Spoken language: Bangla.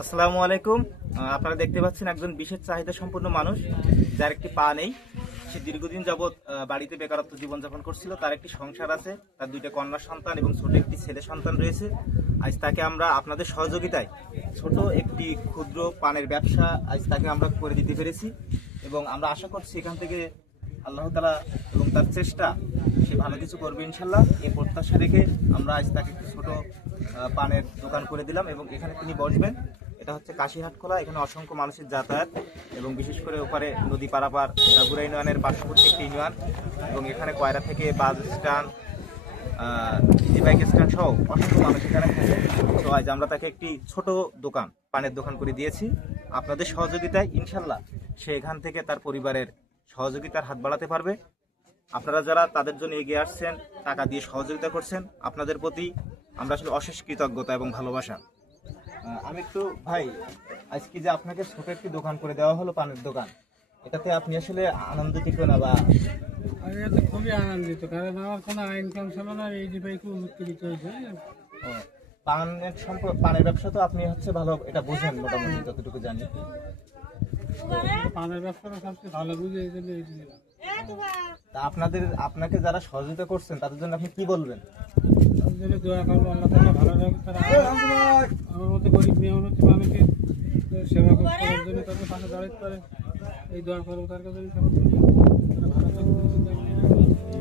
আসসালামু আলাইকুম। আপনারা দেখতে পাচ্ছেন একজন বিশেষ চাহিদা সম্পন্ন মানুষ যার একটি পা নেই। সে দীর্ঘদিন যাবৎ বাড়িতে বেকারত্ব জীবনযাপন করছিল। তার একটি সংসার আছে, তার দুইটা কন্যা সন্তান এবং ছোট একটি ছেলে সন্তান রয়েছে। আজ তাকে আমরা আপনাদের সহযোগিতায় ছোট একটি ক্ষুদ্র পানের ব্যবসা আজ তাকে আমরা করে দিতে পেরেছি এবং আমরা আশা করছি এখান থেকে আল্লাহ তাআলা এবং তার চেষ্টা সে ভালো কিছু করবে ইনশাল্লাহ। এই প্রত্যাশা রেখে আমরা আজ তাকে একটি ছোট পানের দোকান করে দিলাম এবং এখানে তিনি বসবেন। এটা হচ্ছে কাশিহাট খোলা, এখানে অসংখ্য মানুষের যাতায়াত এবং বিশেষ করে ওপারে নদী পারাপার গাগুরা ইউনিয়নের পার্শ্ববর্তী একটি ইউনিয়ন এবং এখানে কয়রা থেকে bus stand, easy bike stand সহ অসংখ্য মানুষ এখানে থাকে। তো আজ আমরা তাকে একটি ছোট দোকান, পানের দোকান করে দিয়েছি। আপনাদের সহযোগিতায় ইনশাল্লাহ সে এখান থেকে তার পরিবারের সহযোগিতার হাত বাড়াতে পারবে। আপনারা যারা তাদের জন্য এগিয়ে আসছেন, টাকা দিয়ে সহযোগিতা করছেন, আপনাদের প্রতি আমরা আসলে অশেষ কৃতজ্ঞতা এবং ভালোবাসা। আমি একটু ভাই, আজকে যে আপনাকে ছোট একটি দোকান করে দেওয়া হলো, পানের দোকান, এটাতে আপনি আসলে আনন্দিত না? বা আমি তো খুবই আনন্দিত, কারণ আমার কোনো ইনকাম ছিল না, এই যে ভাই খুব উৎকৃত হয়েছে। পানের ব্যবসা তো আপনি হচ্ছে ভালো এটা বোঝেন, মোটামুটি যতটুকু জানি। পানের ব্যবসাটা সবচেয়ে ভালো বুঝে এই জন্য এই দিলাম। তা আপনাকে যারা সহযোগিতা করছেন তাদের জন্য আপনি কি বলবেন? তার জন্য দোয়া করবো, আল্লাহ তাআলা ভালো রাখবে, তারা আমার মতো গরিব মেহনতি মানুষের সেবা করার জন্য তাদের পাশে দাঁড়াতে পারে, এই দোয়া করবো তার কাছে। তারা ভালো থাকবে।